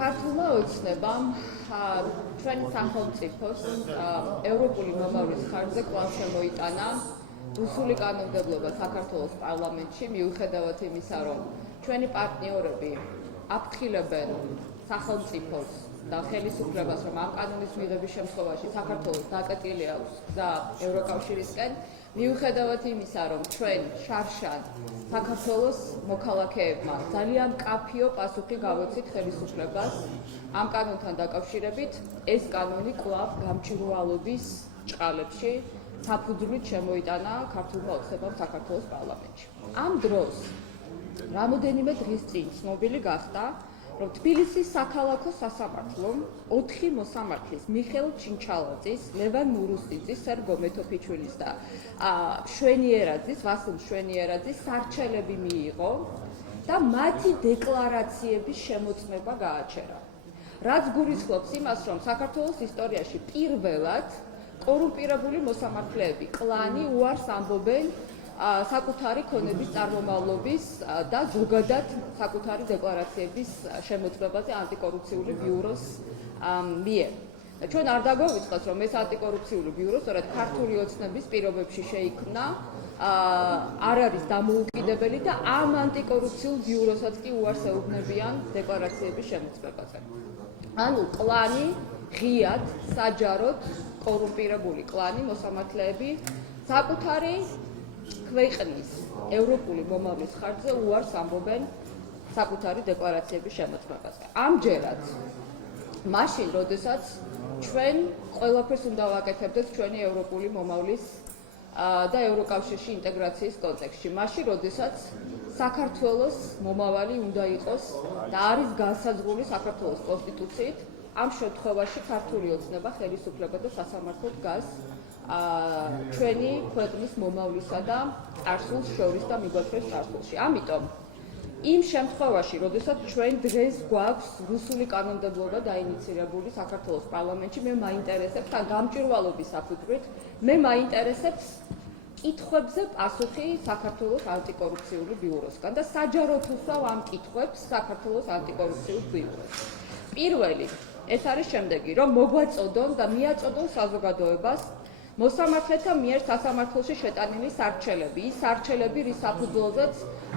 ქართულმა ოცნებამ ჩვენი სახელმწიფოს ევროპული მომავლის ხარჯზე კვლავ შემოიტანა რუსული კანონმდებლობა საქართველოს პარლამენტში, მიუხედავად იმისა, რომ ჩვენი პარტნიორები აფრთხილებენ სახელმწიფოს და ხელისუფლებას, რომ ამ კანონის მიღების შემთხვევაში საქართველოს დაკეტილი აქვს გზა ევროკავშირისკენ, მიუხედავად იმისა, რომ ჩვენ შარშან საქართველოს მოქალაქეებმა ძალიან მკაფიო პასუხი გავოცით ხელისუფლებას ამ კანონთან დაკავშირებით, ეს კანონი კვლავ გამჭვირვალობის ჭყალებში საფუძვლით შემოიტანა ქართულმა ოცნებამ საქართველოს პარლამენტში. ამ დროს რამოდენიმე დღის წინ ცნობილი გახდა, რომ თბილისის საქალაქო სასამართლომ 4 მოსამართლის მიხეილ ჩინჩალაძის, ლევან მურუსიძის, სერგო მეთოფიჩვილის და ვასილ შვენიერაძის სარჩელები მიიღო და მათი დეკლარაციების შემოწმება გააჩერა. რაც გულისხმობს იმას, რომ საქართველოს ისტორიაში პირველად კორუმპირებული მოსამართლეები კლანი უარს ამბობენ საკუთარი ქონების წარმომავლობის და ზოგადად საკუთარი დეკლარაციების შემოწმებაზე ანტიკორუფციული ბიუროს მიერ. ჩვენ არ დაგვეუწყოთ, რომ ეს ანტიკორუფციული ბიურო სწორედ ქართული ოცნების პირობებში შეიქმნა, არ არის დამოუკიდებელი და ამ ანტიკორუფციულ ბიუროსაც კი უარს ეუბნებიან დეკლარაციების შემოწმებაზე. ანუ კლანი ღიად, საჯაროდ კორუმპირებული კლანი მოსამართლეები საკუთარი ქვეყნის ევროპული მომავლის ხარჯზე უარს ამბობენ საკუთარი დეკლარაციების შემოწმებაზე. ამჯერად, მაშინ, როდესაც ჩვენ ყველაფერს უნდა ვაკეთებდეთ ჩვენი ევროპული მომავლის და ევროკავშირში ინტეგრაციის კონტექსტში, მაშინ, როდესაც საქართველოს მომავალი უნდა იყოს და არის განსაზღვრული საქართველოს კონსტიტუციით, ამ შემთხვევაში ქართული ოცნება, ხელისუფლება და სასამართლო დგას ჩვენი ქვეყნის მომავლისა და წარსულს შორის და მიგვაჩნევს წარსულში. ამიტომ იმ შემთხვევაში, როდესაც ჩვენ დღეს გვაქვს რუსული კანონმდებლობა დაინიცირებული საქართველოს პარლამენტში, მე მაინტერესებს ან გამჭვირვალობის საფუძვლით, მე მაინტერესებს კითხვებზე პასუხი საქართველოს ანტიკორუფციული ბიუროსგან და საჯაროდ უსვავ ამ კითხვებს საქართველოს ანტიკორუფციულ ბიუროს. პირველი, ეს არის შემდეგი, რომ მოგვაწოდონ და მიაწოდონ საზოგადოებას მოსამართლეთა მიერ სასამართლოში შეტანილი სარჩელები, ის სარჩელები, რის საფუძველზეც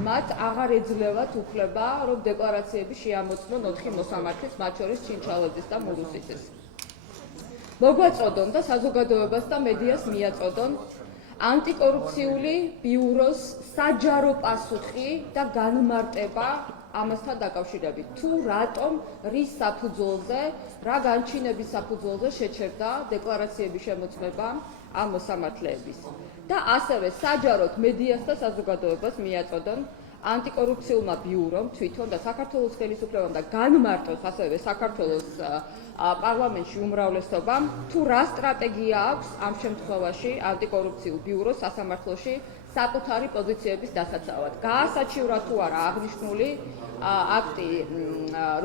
მათ აღარ ეძლევათ უფლება, რომ დეკლარაციები შეამოწმონ 4 მოსამართლის, მათ შორის ჩინჩალაძის და მურუსიძის. მოგვაწოდონ და საზოგადოებას და მედიას მიაწოდონ ანტიკორუფციული ბიუროს საჯარო პასუხი და განმარტება ამასთან დაკავშირებით. თუ რატომ, რის საფუძველზე, რა განჩინების საფუძველზე შეჩერდა დეკლარაციების შემოწმება ამ მოსამართლეების. და ასევე საჯაროდ მედიას და საზოგადოებას მიაწოდონ ანტიკორუფციულმა ბიურომ თვითონ და საქართველოს ხელისუფლებამ და განმარტოს ასევე საქართველოს პარლამენტში უმრავლესობამ, თუ რა სტრატეგია აქვს ამ შემთხვევაში ანტიკორუფციულ ბიუროს სასამართლოში საკუთარი პოზიციების დასაცავად. გაასაჩივრა თუ არა აღნიშნული აქტი,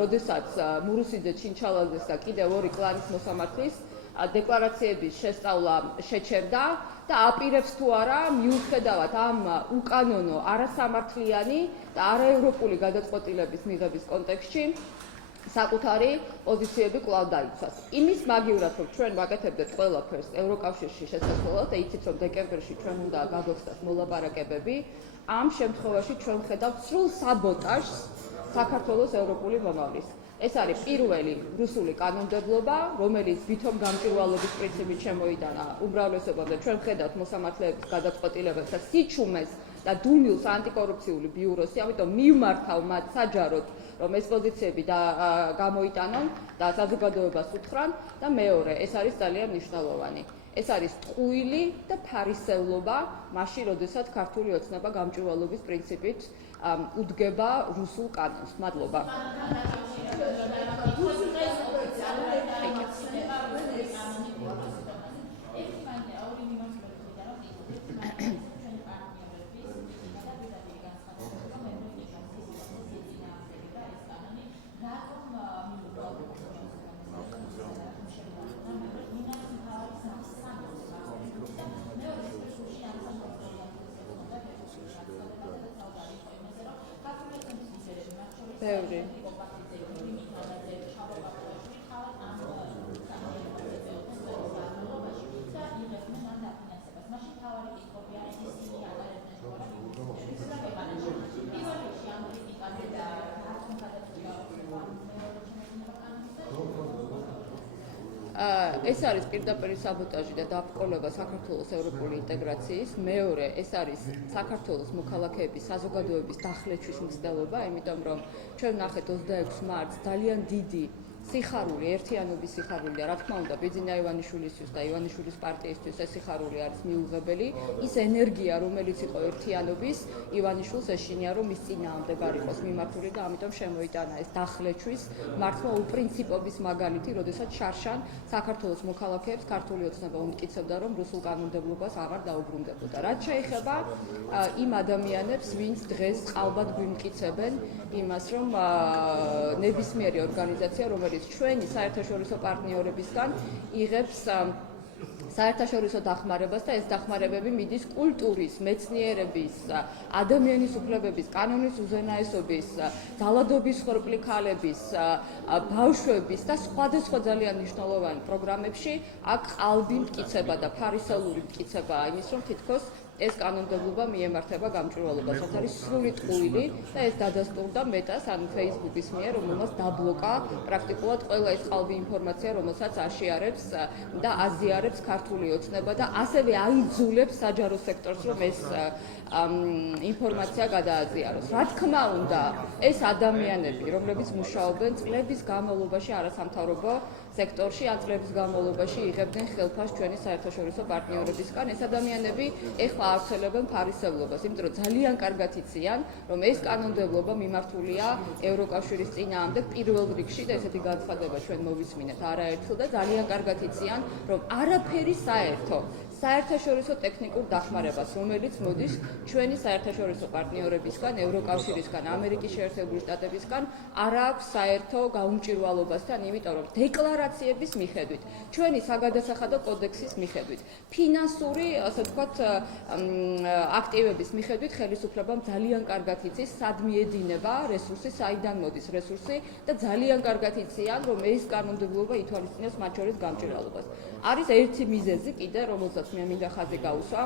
როდესაც მურუსიძე, ჩინჩალაძეს და კიდევ 2 კლანის მოსამართლის დეკლარაციების შესწავლა შეჩერდა და აპირებს თუ არა მიუხედავად ამ უკანონო არასამართლიანი და არაევროპული გადაწყვეტილების მიღების კონტექსტში საკუთარი პოზიციები კვლავ დაიცვას. იმის მაგივრად, რომ ჩვენ ვაკეთებდეთ ყველაფერს ევროკავშირში შესასვლელად და იცით, რომ დეკემბერში ჩვენ უნდა გაგოხსნათ მოლაპარაკებები, ამ შემთხვევაში ჩვენ ხედავთ სრულ საბოტაჟს საქართველოს ევროპული მომავლის. ეს არის პირველი რუსული კანონმდებლობა, რომელიც ვითომ გამჭვირვალობის პრინციპით შემოიტანა უმრავლესობამ და ჩვენ ხედავთ მოსამართლეების გადაწყვეტილებებს და სიჩუმეს და დუმილს ანტიკორუფციული ბიუროსი, ამიტომ მივმართავ მათ საჯაროდ, რომ ეს პოზიციები გამოიტანონ და საზოგადოებას უთხრან და მეორე, ეს არის ძალიან მნიშვნელოვანი. ეს არის ტყუილი და ფარისევლობა, მაშინ, როდესაც ქართული ოცნება გამჭვირვალობის პრინციპით უდგება რუსულ კანონს. მადლობა. ბევრი. ეს არის პირდაპირი საბოტაჟი და დაბრკოლება საქართველოს ევროპული ინტეგრაციის. მეორე, ეს არის საქართველოს მოქალაქეების საზოგადოების დახლეჩვის მცდელობა, იმიტომ რომ ჩვენ ვნახეთ 26 მარტს ძალიან დიდი სიხარული, ერთიანობის სიხარული და რა თქმა უნდა ბიძინა ივანიშვილისთვის და ივანიშვილის პარტიისთვის ეს სიხარული არის მიუღებელი. ის ენერგია, რომელიც იყო ერთიანობის, ივანიშვილს ეშინია, რომ ის წინააღმდეგ არ იყოს მიმართული და ამიტომ შემოიტანა ეს დახლეჩვის მართლა უპრინციპობის მაგალითი, როდესაც შარშან საქართველოს მოქალაქეებს ქართული ოცნება უმტკიცებდა, რომ რუსულ კანონმდებლობას აღარ დაუბრუნდებოდა. რაც შეეხება იმ ადამიანებს, ვინც დღეს ყალბად გვიმტკიცებენ იმას, რომ ნებისმიერი ორგანიზაცია, რომელიც ჩვენი საერთაშორისო პარტნიორებისგან იღებს საერთაშორისო დახმარებას და ეს დახმარებები მიდის კულტურის, მეცნიერების, ადამიანის უფლებების, კანონის უზენაესობის, ძალადობის ხორბლი ქალების, ბავშვების და სხვადასხვა ძალიან მნიშვნელოვანი პროგრამებში აქ ყალბი მტკიცება და ფარისეულური მტკიცებაა იმის, რომ თითქოს ეს კანონმდებლობა მიემართება გამჭვირვალობას, რაც არის სრული ტყუილი და ეს დადასტურდა მეტას, ანუ Facebook-ის მიერ, რომელმაც დაბლოკა პრაქტიკულად ყველა ეს ყალბი ინფორმაცია, რომელსაც აშიარებს და აზიარებს ქართული ოცნება და ასევე აიძულებს საჯარო სექტორს, რომ ეს ინფორმაცია გადააზიაროს. რა თქმა უნდა, ეს ადამიანები, რომლებიც მუშაობენ წლების განმავლობაში არასამთავრობო სექტორში, ან წლების განმავლობაში იღებდნენ ხელფასს ჩვენი საერთაშორისო პარტნიორებისგან, ეს ადამიანები ეხლა ავრცელებენ ფარისევლობას, იმიტომ რომ ძალიან კარგად იციან, რომ ეს კანონმდებლობა მიმართულია ევროკავშირის წინააღმდეგ პირველ რიგში და ესეთი განცხადება ჩვენ მოვისმინეთ არაერთხელ და ძალიან კარგად იციან, რომ არაფერი საერთო საერთაშორისო ტექნიკურ დახმარებას, რომელიც მოდის ჩვენი საერთაშორისო პარტნიორებისგან, ევროკავშირისგან, ამერიკის შეერთებული შტატებისგან, არ აქვს საერთო გაუმჭირვალობასთან, იმიტომ რომ დეკლარაციების მიხედვით, ჩვენი საგადასახადო კოდექსის მიხედვით, ფინანსური, ასე ვთქვათ, აქტივების მიხედვით ხელისუფლებამ ძალიან კარგად იცის, სად მიედინება რესურსი, საიდან მოდის რესურსი და ძალიან კარგად იციან, რომ ეს კანონმდებლობა ითვალისწინებს მათ შორის გამჭვირვალობას. არის ერთი მიზეზი კიდე, რომელსაც მე მინდა ხაზი გავუსვა,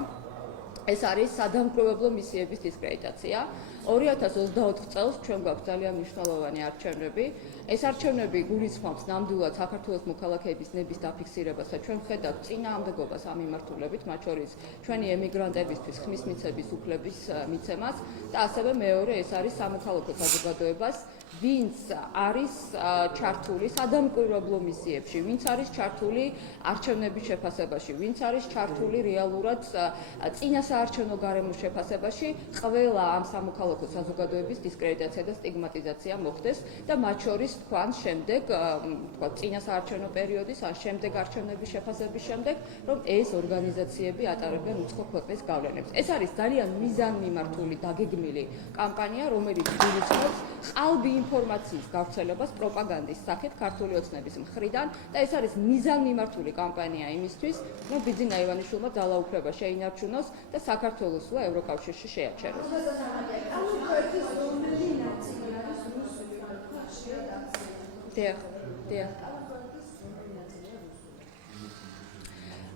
ეს არის სადამკვირვებლო მისიების დისკრედიტაცია. 2024 წელს ჩვენ გვაქვს ძალიან მნიშვნელოვანი არჩევნები. ეს არჩევნები გულისხმობს ნამდვილად საქართველოს მოქალაქეების ნების დაფიქსირებას და ჩვენ ვხედავთ წინააღმდეგობას ამ მიმართულებით, მათ შორის ჩვენი ემიგრანტებისთვის ხმის მიცემის უფლების მიცემას და ასევე მეორე ეს არის სამოქალაქო საზოგადოებას, ვინც არის ჩართული სადამკვირვებლო მისიებში, ვინც არის ჩართული არჩევნების შეფასებაში, ვინც არის ჩართული რეალურად წინასაარჩევნო გარემოს შეფასებაში, ყველა ამ სამოქალაქო საზოგადოების დისკრედიტაცია და სტიგმატიზაცია მოხდეს და მათ შორის თქვან შემდეგ, თქვათ წინასაარჩევნო პერიოდის ან შემდეგ არჩევნების შეფასების შემდეგ, რომ ეს ორგანიზაციები ატარებენ უცხო ქვეყნის გავლენებს. ეს არის ძალიან მიზანმიმართული დაგეგმილი კამპანია, რომელიც გულისხმობს ყალბი ინფორმაციის გავრცელებას პროპაგანდის სახით ქართული ოცნების მხრიდან და ეს არის მიზანმიმართული კამპანია იმისთვის, რომ ბიძინა ივანიშვილმა ძალაუფლება შეინარჩუნოს და საქართველოს სულ ევროკავშირში შეაჩეროს.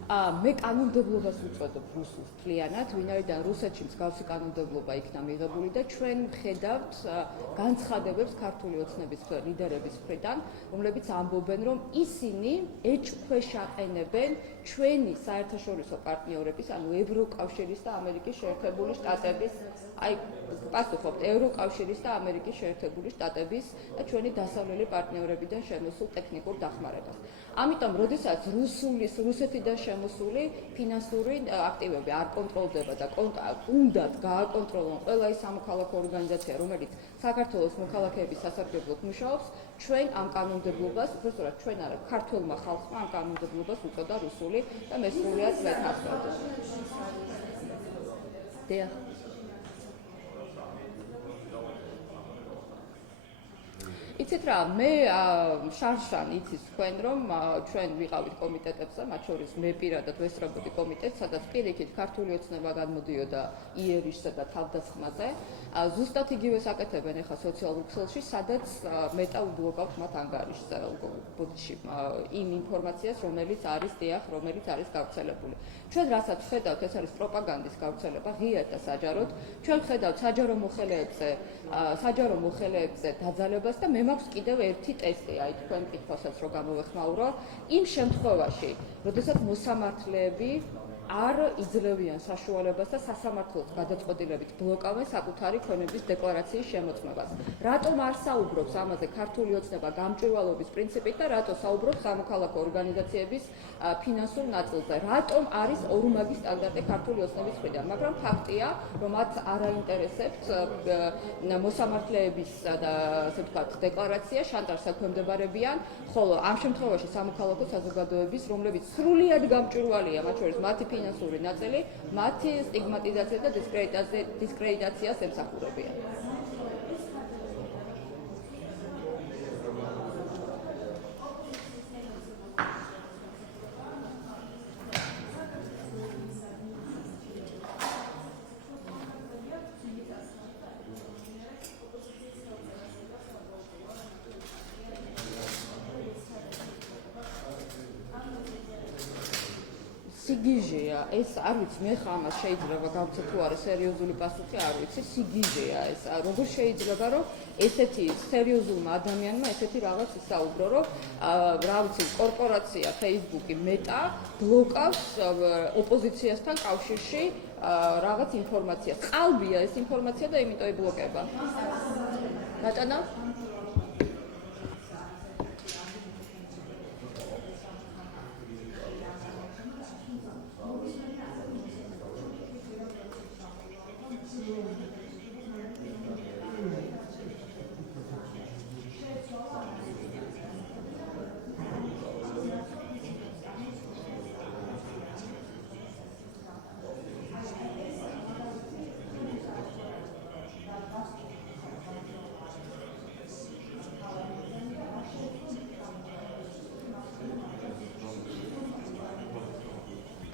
მე კანონმდებლობას ვუწოდებ რუსულს მთლიანად, ვინაიდან რუსეთში მსგავსი კანონმდებლობა იქნა მიღებული და ჩვენ ვხედავთ განცხადებებს ქართული ოცნების ლიდერების მხრიდან, რომლებიც ამბობენ, რომ ისინი ეჭქვეშაყენებენ ჩვენი საერთაშორისო პარტნიორების, ანუ ევროკავშირის და ამერიკის შეერთებული შტატების, პასუხობთ ევროკავშირის და ამერიკის შეერთებული შტატების და ჩვენი დასავლელი პარტნიორებიდან შემოსულ ტექნიკურ დახმარებას. ამიტომ, როდესაც რუსეთიდან შემოსული ფინანსური აქტივები არ კონტროლდება და უნდათ გააკონტროლონ ყველა ის სამოქალაქო ორგანიზაცია, რომელიც საქართველოს მოქალაქეების სასარგებლოდ მუშაობს, ჩვენ ამ კანონმდებლობას, უბრალოდ ჩვენ არა, ქართულმა ხალხმა ამ კანონმდებლობას უწოდა რუსული და მე სრულიად ვეთანხმები. იცით რა, მე შარშან იცის თქვენ, რომ ჩვენ ვიყავით კომიტეტებზე, მათ შორის მე პირადად ვესწრებოდი კომიტეტს, სადაც პირიქით ქართული ოცნება განმოდიოდა იერიშსა და თავდასხმაზე. ზუსტად იგივეს აკეთებენ ახლა სოციალურ ქსელში, სადაც მეტა უბლოკავთ მათ ანგარიშზე, ბოდიში იმ ინფორმაციას, რომელიც არის გავრცელებული. ჩვენ რასაც ვხედავთ, ეს არის პროპაგანდის გავრცელება, ღიად და საჯაროდ. ჩვენ ვხედავთ საჯარო მოხელეებზე დაძალებას და მე მაქვს კიდევ ერთი ტესტი, აი თქვენ კითხვასაც რო გამოვეხმაურო, იმ შემთხვევაში, როდესაც მოსამართლეები არ იძლევიან საშუალებას და სასამართლოს გადაწყვეტილებით ბლოკავენ საკუთარი ქონების დეკლარაციის შემოწმებას. რატომ არ საუბრობს ამაზე ქართული ოცნება გამჭვირვალობის პრინციპით და რატო საუბრობს სამოქალაქო ორგანიზაციების ფინანსურ ნაწილზე? რატომ არის ორმაგი სტანდარტი ქართული ოცნების მხრიდან? მაგრამ ფაქტია, რომ მათ არ აინტერესებთ მოსამართლეების და ასე ვთქვათ დეკლარაცია, შანტაჟს ექვემდებარებიან, ხოლო ამ შემთხვევაში სამოქალაქო საზოგადოების, რომლებიც სრულიად გამჭვირვალეა, მათ შორის მათი ფინანსური ნაწილი, მათი სტიგმატიზაცია და დისკრედიტაციას ემსახურებიან. სიგიჟეა, ეს არ ვიცი, მე ხა ამას შეიძლება გავცე თუ არა სერიოზული პასუხი, არ ვიცი, სიგიჟეა ეს. როგორ შეიძლება, რომ ესეთი სერიოზულმა ადამიანმა ესეთი რაღაც ისაუბრო, რომ რა ვიცი, კორპორაცია, Facebook-ი, Meta ბლოკავს ოპოზიციასთან კავშირში რაღაც ინფორმაციას. ყალბია ეს ინფორმაცია და იმიტომ იბლოკება. ბატონო?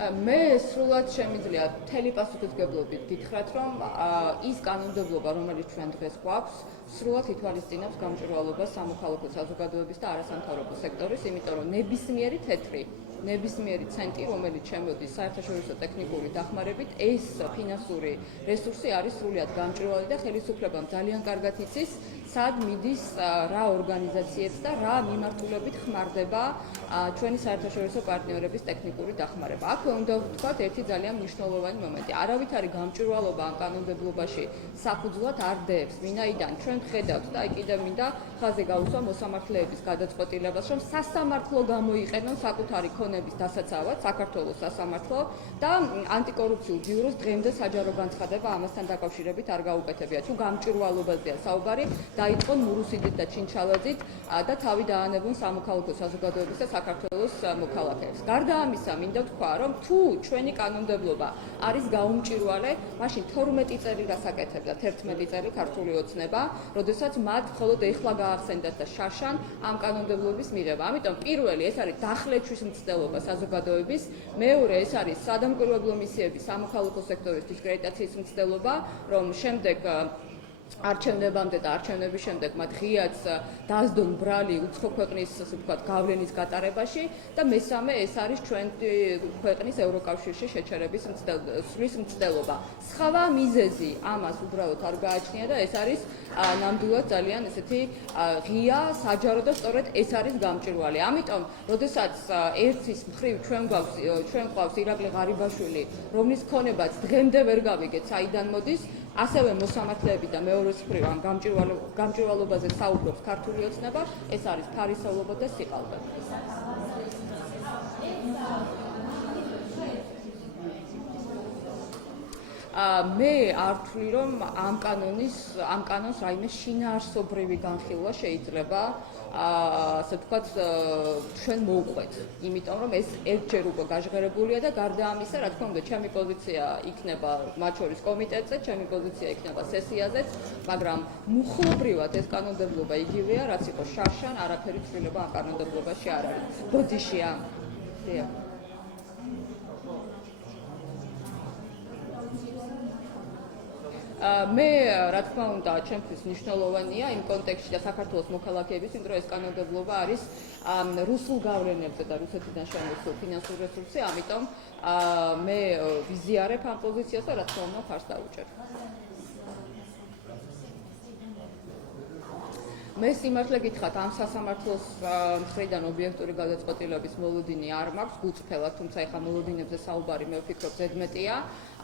მე სრულად შემიძლია მთელი პასუხისმგებლობით გითხრათ, რომ ის კანონმდებლობა, რომელიც ჩვენ დღეს გვაქვს, სრულად ითვალისწინებს გამჭვირვალობას სამოქალაქო საზოგადოების და არასამთავრობო სექტორის, იმიტომ რომ ნებისმიერი თეთრი, ნებისმიერი ცენტი, რომელიც შემოდის საერთაშორისო ტექნიკური დახმარებით, ეს ფინანსური რესურსი არის სრულად გამჭვირვალე და ხელისუფლებამ ძალიან კარგად იცის, სად მიდის რა ორგანიზაციებს და რა მიმართულებით ხმარდება ჩვენი საერთაშორისო პარტნიორების ტექნიკური დახმარება. აქვე უნდა ვთქვათ ერთი ძალიან მნიშვნელოვანი მომენტი. არავითარი გამჭვირვალობა ამ კანონმდებლობაში საფუძვლად არ დევს, ვინაიდან ჩვენ ვხედავთ და აი კიდევ მინდა ხაზი გაუსვა მოსამართლეების გადაწყვეტილებას, რომ სასამართლო გამოიყენონ საკუთარი ქონების დასაცავად, საქართველოს სასამართლო და ანტიკორუფციულ ბიუროს დღემდე საჯარო განცხადება ამასთან დაკავშირებით არ გაუკეთებია. თუ გამჭვირვალობაზეა საუბარი, დაიწყონ მურუსიდით და ჩინჩალაძით და თავი დაანებონ სამოქალაქო საზოგადოების და საქართველოს მოქალაქეებს. გარდა ამისა, მინდა ვთქვა, რომ თუ ჩვენი კანონმდებლობა არის გაუმჭვირვალე, მაშინ 12 წელი გასაკეთებდა 11 წელი ქართული ოცნება, როდესაც მათ მხოლოდ ეხლა გაახსენდათ და შაშან ამ კანონმდებლობის მიღება. ამიტომ პირველი ეს არის დახლეჩვის მცდელობა საზოგადოების, მეორე ეს არის სადამკვირვებლო მისიების სამოქალაქო სექტორის დისკრედიტაციის მცდელობა, რომ შემდეგ არჩევნებამდე და არჩევნების შემდეგ მათ ღიაც დასდონ ბრალი უცხო ქვეყნის, ასე ვთქვათ, გავლენის გატარებაში და მესამე ეს არის ჩვენი ქვეყნის ევროკავშირში შეჩერების სვლის მცდელობა. სხვა მიზეზი ამას უბრალოდ არ გააჩნია და ეს არის ნამდვილად ძალიან ესეთი ღია, საჯარო და სწორედ ეს არის გამჭვირვალე. ამიტომ, როდესაც ერთის მხრივ ჩვენ გვყავს ირაკლი ღარიბაშვილი, რომლის ქონებაც დღემდე ვერ გავიგეთ საიდან მოდის, ასევე მოსამართლეები და მეორეს მხრივ ამ გამჭვირვალობაზე საუბრობს ქართული ოცნება, ეს არის ფარისევლობა და სიყალბე. მე არ ვთვლი, რომ ამ კანონს რაიმე შინაარსობრივი განხილვა შეიძლება ასე ვთქვათ, ჩვენ მოვყვეთ, იმიტომ რომ ეს ერთჯერ უკვე გაჟღერებულია და გარდა ამისა, რა თქმა უნდა, ჩემი პოზიცია იქნება მათ შორის კომიტეტზე, ჩემი პოზიცია იქნება სესიაზეც, მაგრამ მუხლობრივად ეს კანონმდებლობა იგივეა, რაც იყო შარშან, არაფერი ცვლილება ამ კანონმდებლობაში არ არის. ბოდიშია. დიახ. მე რა თქმა უნდა ჩემთვის მნიშვნელოვანია იმ კონტექსტში და საქართველოს მოქალაქეების, იმიტომ რომ ეს კანონმდებლობა არის რუსულ გავლენებზე და რუსეთიდან შემოსულ ფინანსურ რესურსზე, ამიტომ მე ვიზიარებ ამ პოზიციას და რა თქმა უნდა ხარს დავუჭერ. მე სიმართლე გითხრათ, ამ სასამართლოს მხრიდან ობიექტური გადაწყვეტილების მოლოდინი არ მაქვს, გუწფელად, თუმცა ეხლა მოლოდინებზე საუბარი მე ვფიქრობ ზედმეტია.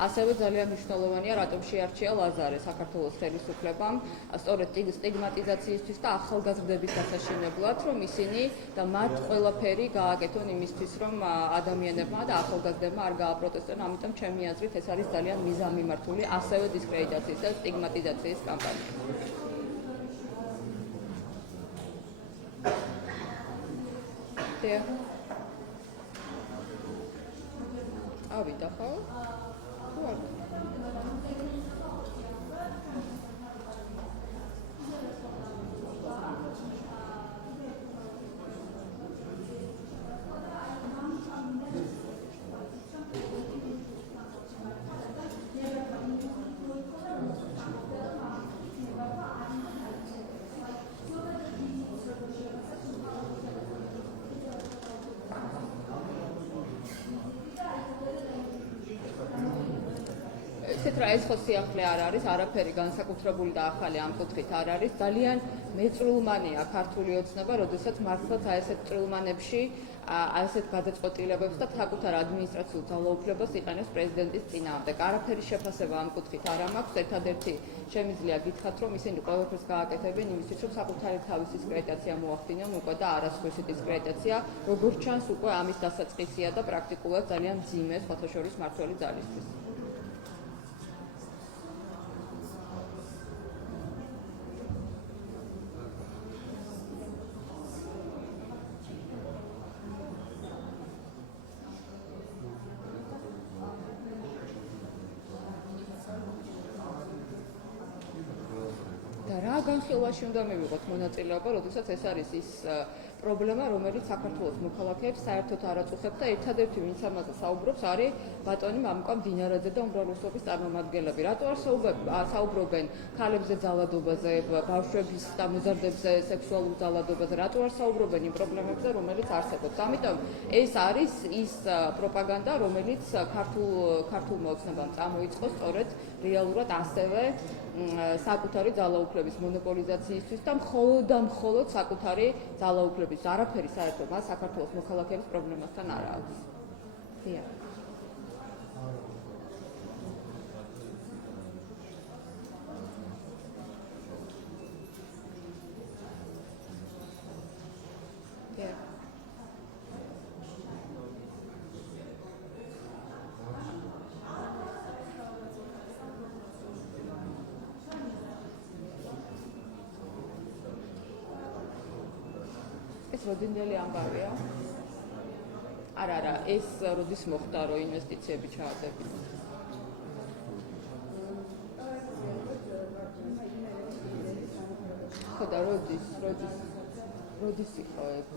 ასევე ძალიან მნიშვნელოვანია, რატომ შეარჩია ლაზარე საქართველოს ხელისუფლებამ, სწორედ სტიგმატიზაციისთვის და ახალგაზრდების დასაშინებლად, რომ ისინი და მათ ყველაფერი გააკეთონ იმისთვის, რომ ადამიანებმა და ახალგაზრდებმა არ გააპროტესტონ, ამიტომ ჩემი აზრით ეს არის ძალიან მიზანმიმართული ასევე დისკრედიტაციის და სტიგმატიზაციის კამპანია. დიახ. ავიდა ხო? თუ არ ეს ხო სიახლე არ არის, არაფერი განსაკუთრებული და ახალი ამ კუთხით არ არის. ძალიან მეწრულმანია ქართული ოცნება, როდესაც მართლაც ესეთ წრულმანებში, ესეთ გადაწყვეტილებებს და საკუთარ ადმინისტრაციულ ძალაუფლებას იყენებს პრეზიდენტის წინააღმდეგ. არაფერი შეფასება ამ კუთხით არ მაქვს. ერთადერთი შემიძლია გითხრათ, რომ ისინი ყველაფერს გააკეთებენ იმისთვის, რომ საკუთარი თავის დისკრედიტაცია მოახდინონ უკვე და არასდროსი დისკრედიტაცია, როგორც ჩანს, უკვე ამის დასაწყისია და პრაქტიკულად ძალიან მძიმე სხვათა შორის მმართველი ძალისთვის. რა განხილვაში უნდა მივიღოთ მონაწილეობა, როდესაც ეს არის ის პრობლემა, რომელიც საქართველოს მოქალაქეებს საერთოდ არ აწუხებს და ერთადერთი ვინც ამაზე საუბრობს, არის ბატონი მამუკა მდინარაძე და უმრავლესობის წარმომადგენლები. რატო არ საუბრობენ ქალებზე ძალადობაზე, ბავშვების და მოზარდებზე სექსუალურ ძალადობაზე, რატო არ საუბრობენ იმ პრობლემებზე, რომელიც არსებობს. ამიტომ ეს არის ის პროპაგანდა, რომელიც ქართულმა ოცნებამ წამოიწყო სწორედ რეალურად ასევე საკუთარი ძალაუფლების მონოპოლიზაციისთვის და მხოლოდ საკუთარი ძალაუფლების არაფერი საერთოდ მას საქართველოს მოქალაქეების პრობლემასთან არ აქვს. დიახ. როდინდელი ამბავია. არა, ეს როდის მოხდა, რომ ინვესტიციები ჩაადებინა? ხო და როდის იყო ეგ?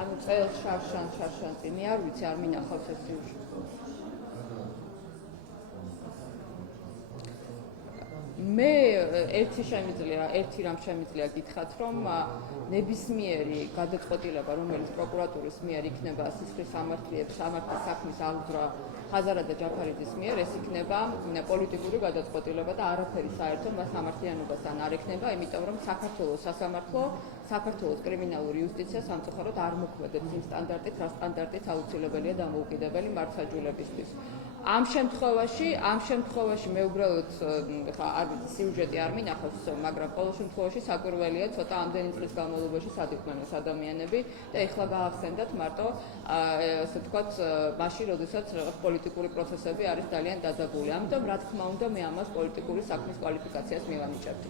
ანუ წელს შარშან წინი არ ვიცი, არ მინახავს ეს სიუჟეტი. მე ერთი რამ შემიძლია გითხრათ, რომ ნებისმიერი გადაწყვეტილება, რომელიც პროკურატურის მიერ იქნება სისხლის სამართლის საქმის აღძვრა ხაზარა და ჯაფარიძის მიერ, ეს იქნება პოლიტიკური გადაწყვეტილება და არაფერი საერთო მას სამართლიანობასთან არ ექნება, იმიტომ რომ საქართველოს სასამართლო, საქართველოს კრიმინალური იუსტიცია სამწუხაროდ არ მოქმედებს იმ სტანდარტით, რა სტანდარტით აუცილებელია დამოუკიდებელი მართლმსაჯულებისთვის. ამ შემთხვევაში მე უბრალოდ არ ვიცი, სიუჟეტი არ მინახავს, მაგრამ ყოველ შემთხვევაში საკვირველია ცოტა ამდენი წლის განმავლობაში სად იყვნენ ეს ადამიანები და ეხლა გაახსენდათ მარტო ასე ვთქვათ, მაშინ, როდესაც პოლიტიკური პროცესები არის ძალიან დაძაბული. ამიტომ რა თქმა უნდა, მე ამას პოლიტიკური საქმის კვალიფიკაციას მივანიჭებდი.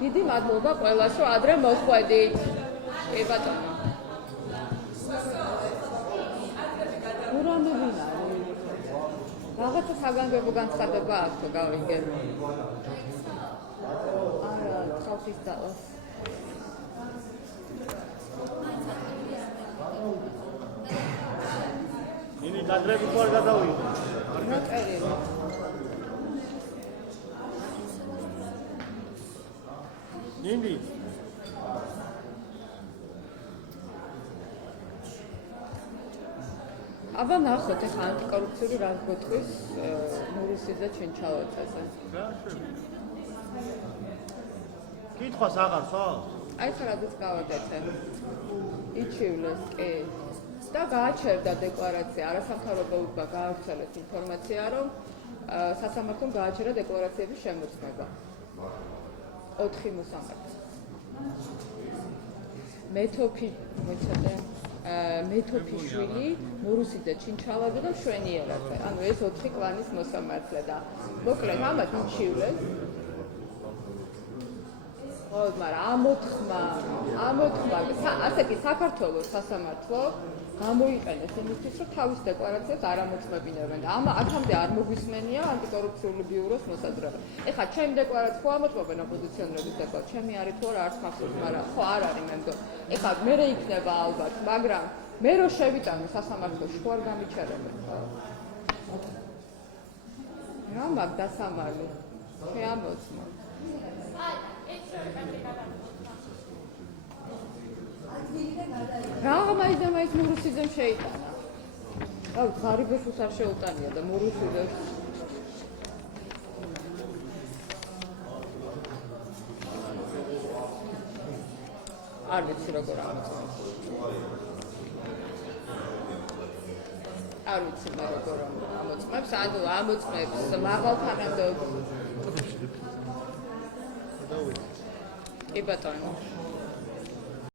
დიდი მადლობა ყველას, რომ ადრე მოხვედით. კი ბატონო. რაღაცა საგანგებო განცხადება აქვს, გავიგე. არა, ხალხის ძალას. ნინი კადრები თუ არ გადავიდე? რა წერილი? ნინი აბა ნახოთ ახლა ანტიკორუფციული რას გვეთქვის ნურისის და ჩინჩალაძეზე. კითხვას აღარ ხავს? აი ხა რადგან გავაკეთე. იჩივლეს კი. და გააჩერდა დეკლარაცია, არასამთავრობოებმა გაავრცელეს ინფორმაცია, რომ სასამართლომ გააჩერა დეკლარაციების შემოწმება. 4 მოსამართლე. მეთოფიშვილი, მურუსიძე, ჩინჩალაძე და შვენიერაძე. ანუ ეს 4 კლანის მოსამართლე და მოკლედ ამათ იჩივლეს. მაგრამ ამოთხმა ასე კი საქართველოს სასამართლო გამოიყენეს იმისთვის, რომ თავის დეკლარაციას არ ამოწმებინებენ და აქამდე არ მოგვისმენია ანტიკორუფციული ბიუროს მოსაზრება. ეხლა ჩემი დეკლარაცია ხო ამოწმებენ ოპოზიციონერების დეკლარაციას, ჩემი არის თუ არა არც მახსოვს, მაგრამ ხო არ არის მე მგონი. ეხლა მე იქნება ალბათ, მაგრამ მე რო შევიტანო სასამართლოში ხო არ გამიჩერებენ. რა მაგ დასამალი? შეამოწმა. რა მაინც მურუსიძემ შეიტანა. აუ, ღარიბებს არ შეუტანია და მურუსიძემ არ ვიცი როგორ ამოწმებს. არ ვიცი მე როგორ ამოწმებს, ანუ ამოწმებს მაღალ თანამდებობებს. კი ბატონო.